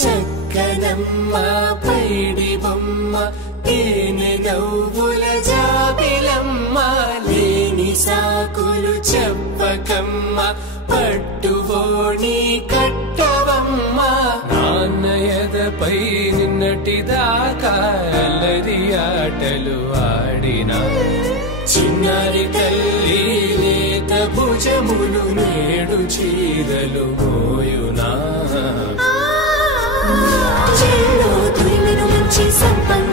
చక్కనమ్మ పైడి బొమ్మ తేనె నవ్వుల జాబిలమ్మ లేని సాకులు చెప్పకమ్మ పట్టువోణి కట్టవమ్మ నాన్నయదపై నిన్నటిదాకా అల్లరి ఆటలు ఆడినా చిన్నారి తల్లి లేత భుజములు నేడు చీరలు మోయునా చెల్లో తురిమెను మంచి సంపంగ